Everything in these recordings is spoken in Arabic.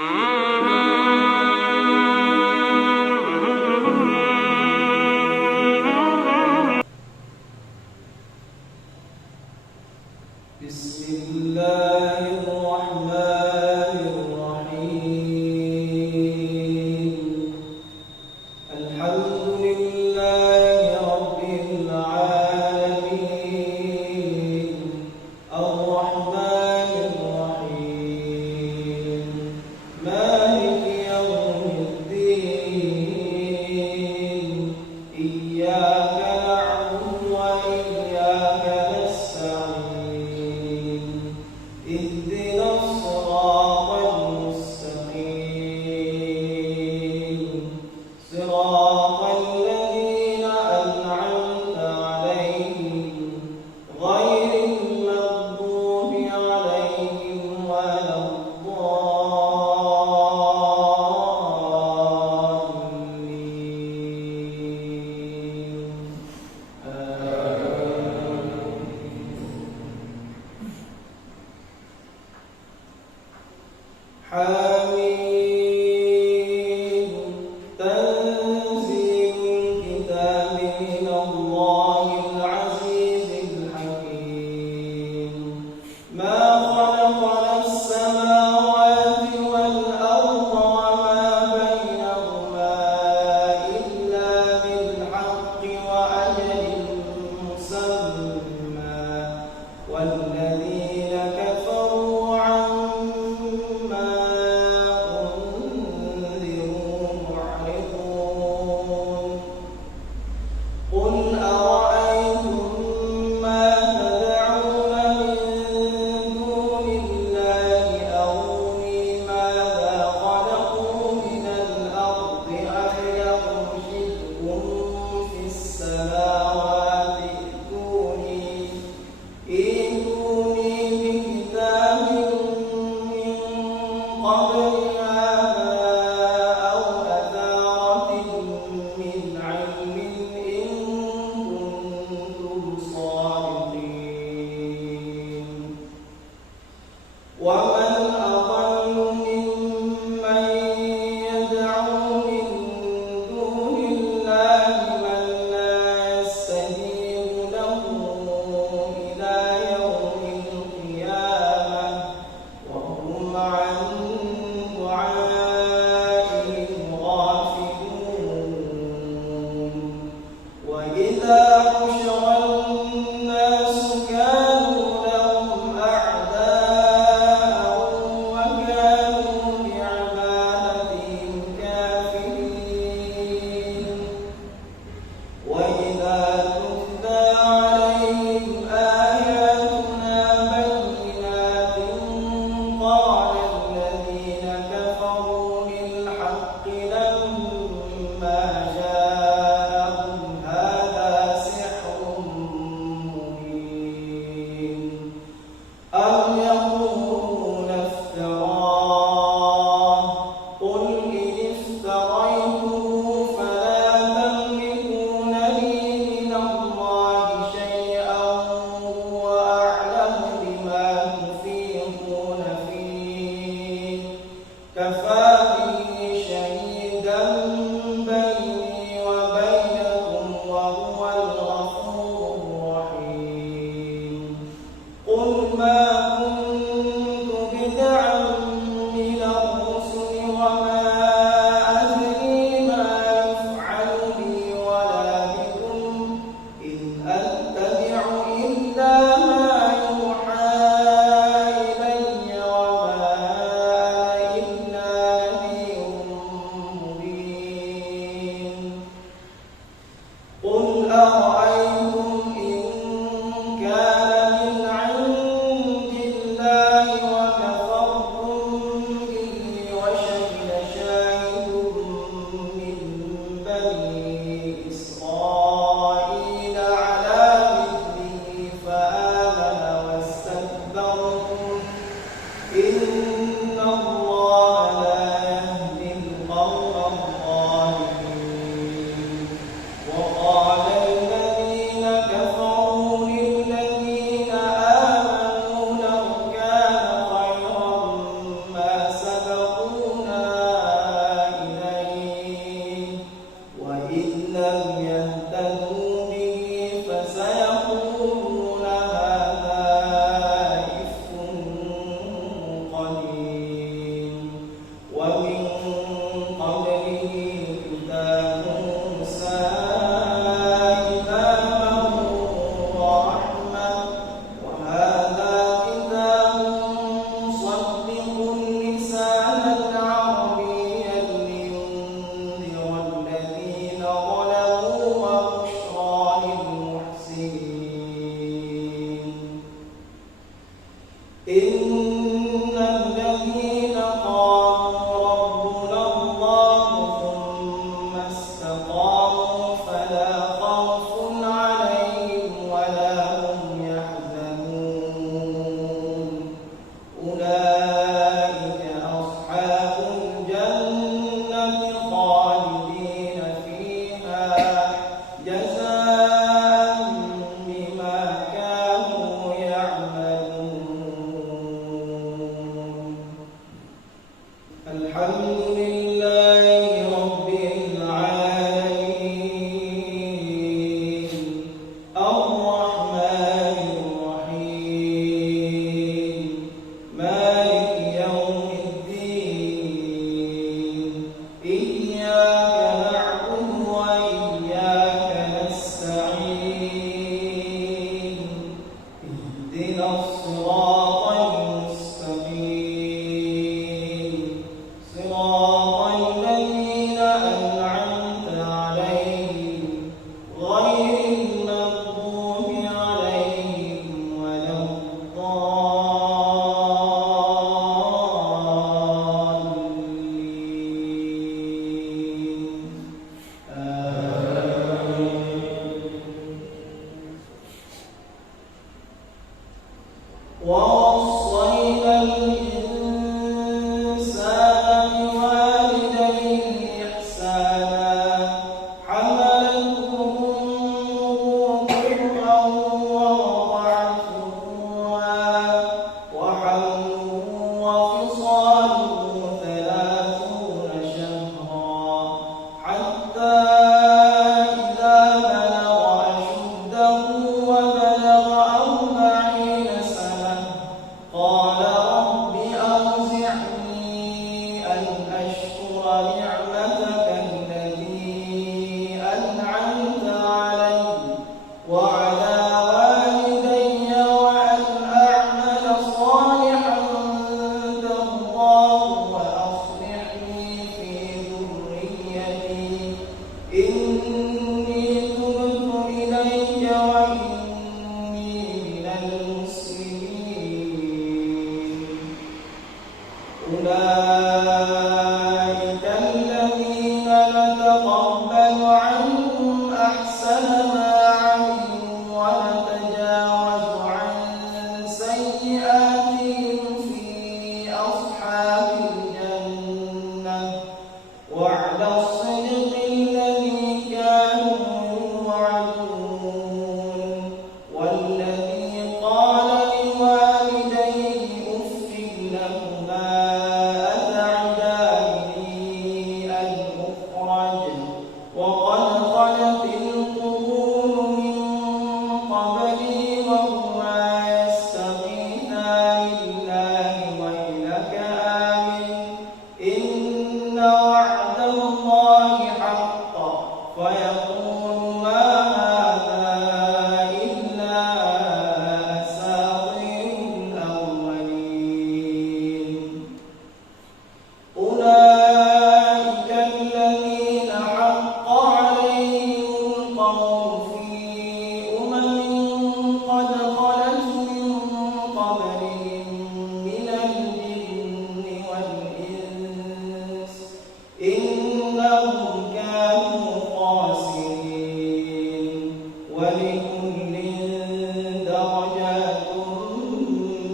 بسم الله الرحمن الرحيم. الحمد لله رب العالمين، الرحمن الرحيم، مالك يوم الدين. إياك نعبد وإياك نستعين. اهدنا الصراط المستقيم، صراط الذين أنعمت عليهم غير المغضوب عليهم ولا الضالين. حميم. تنزيل الكتاب من الله العزيز الحكيم. ما خلقنا السماوات والأرض وما بينهما إلا بالحق وأجل مسمى، والذين كفروا عما أنذروا معرضون. قل أرأيتم ما تدعون من دون الله أروني ماذا خلقوا من الأرض أم لهم شرك في السماوات؟ ائتوني بكتاب من قبل هذا أو أثارة من علم إن كنتم صادقين. ومن أضل ممن يدعو من دون الله من لا يستجيب له إلى يوم القيامة وهم عن دعائهم غافلون. وإذا حشر الناس كانوا لهم أعداء وكانوا بعبادتهم كافرين. وإذا تتلى عليهم آياتنا بينات قال الذين كفروا للحق لما جاءهم هذا سحر مبين. أم يقولون افتراه؟ قل إن افتريته فلا تملكون لي من الله شيئا وأعلم بما تفيضون فيه. كفى به شهيدا بيني وبينكم وهو الغفور الرحيم. قل ما كنت بدعا من الرسل وما أدري ما يفعل بي ولا بكم، إن أتبع إلا ما يوحى إلي وما أنا إلا أولئك الذين نتقبل عنهم أحسن ما عملوا ونتجاوز عن سيئاتهم في أصحاب الجنة وعد الصدق الذي كانوا يوعدون والذي قال لوالديه أف لكما أتعدانني أن أخرج وقد خلت القرون من قبلي وهما يستغيثان لله ويلك آمن إن وعد الله حق فيقول ما هذا إلا أساطير الأولين أولئك الذين حق عليهم القول في قد خلت من قبلهم من الجن والإنس إنهم كانوا خاسرين ولكل درجات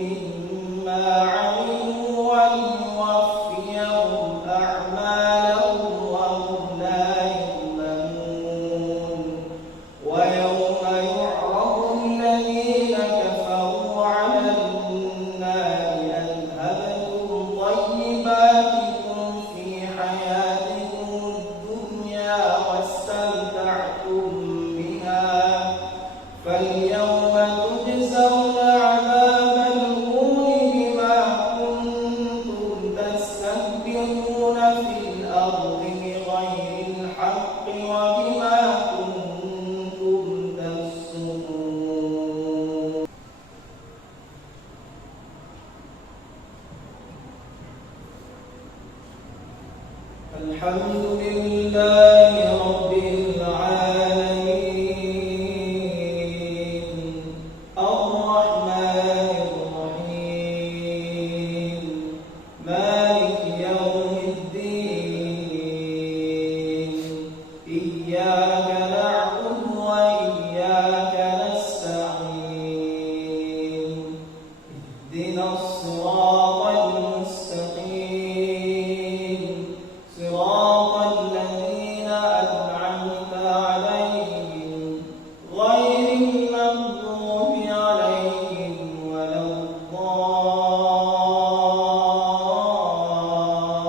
مما عملوا وليوفيهم أعمالهم وهم لا يظلمون ويوم يعرض الذين كفروا على النار أذهبتم طيباتكم في حياتكم الدنيا واستمتعتم بها فاليوم تجزون عذاب الهون بما كنتم تستكبرون في الأرض بغير الحق وبما كنتم تفسقون الحمد لله رب العالمين الرحمن الرحيم مالك يوم الدين إياك نعبد وإياك نستعين اهدنا الصراط المستقيم صراط الذين أنعمت عليهم غير المغضوب عليهم ولا الضالين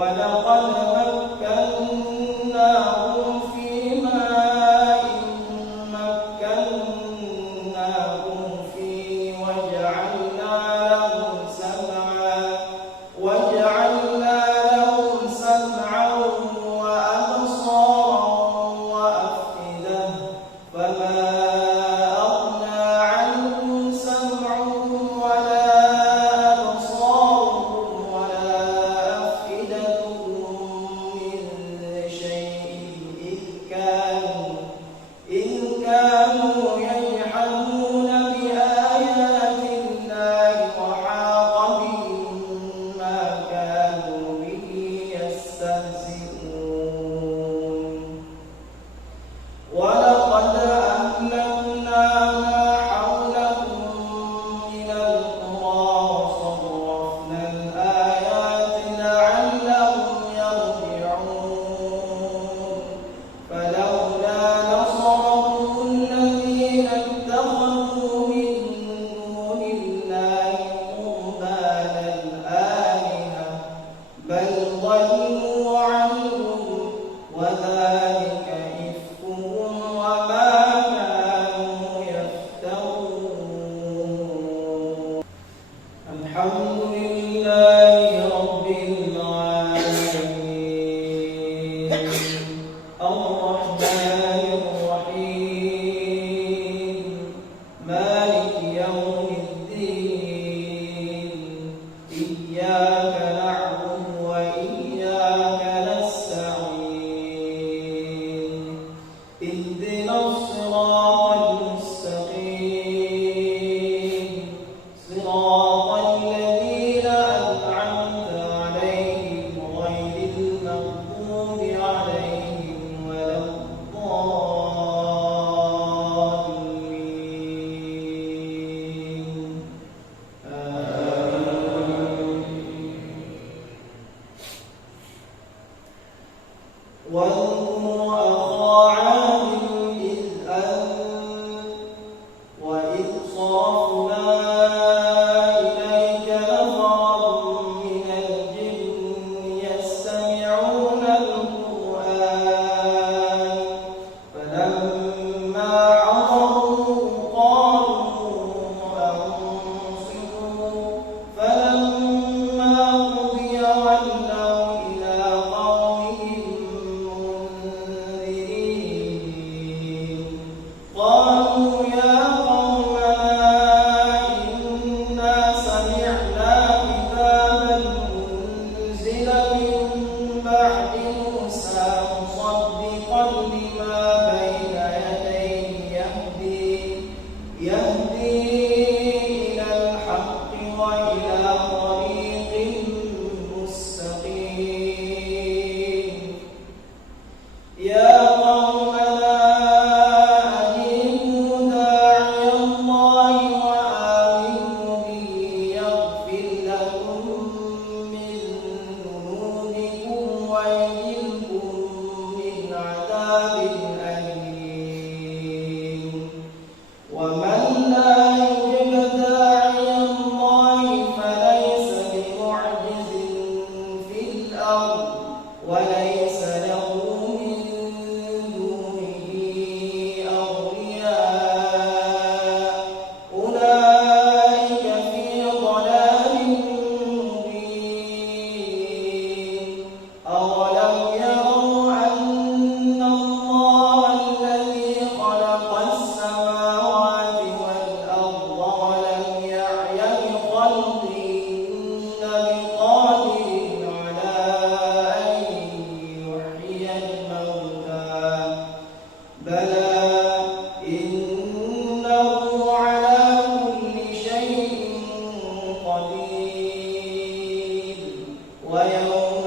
ولقد مكناهم في ماء مكناهم فيه وجعلنا لهم سمعا وأبصارا وأفئدة فما أغنى عنهم سمعهم ولا أبصارهم ولا أفئدتهم من شيء إذ كانوا يجحدون بآيات الله وحاق بهم ما كانوا به يستهزئون ولقد أهلكنا ما حولكم من القرى وصرفنا الآيات لعلهم يرجعون فلولا نصرهم الذين اتخذوا من دون الله قربانا آلهة بل ضلوا عنهم وذلك إفكهم وما كانوا يفترون الحمد لله رب العالمين الرحمن الرحيم مالك يوم الدين إياك نعبد وإياك نستعين اهدنا الصراط المستقيم صراط الذين أنعمت عليهم غير المغضوب عليهم ولا الضالين آمين واذكر أخا عاد وإذ صرفنا إليك نفرا من الجن يستمعون القرآن فلما حضروه قالوا أنصتوا فلما قضي ولوا إلى قومهم منذرين قالوا يا قومنا إنا سمعنا كتابا أنزل من بعد موسى مصدقا لما بين يديه يهدي إلى الحق وإلى طريق مستقيم يا قومنا أجيبوا داعي الله وآمنوا به يغفر لكم من ذنوبكم ويجركم من عذاب أليم ومن لا يجب داعي الله فليس بمعجز في الأرض وليس له من دونه أولياء أولئك في ضلال مبين أولم يروا أن الله الذي خلق السماوات والأرض ولم يعي بخلقهن بقادر على أن يحيي الموتى بلى إنه على كل شيء قدير ويوم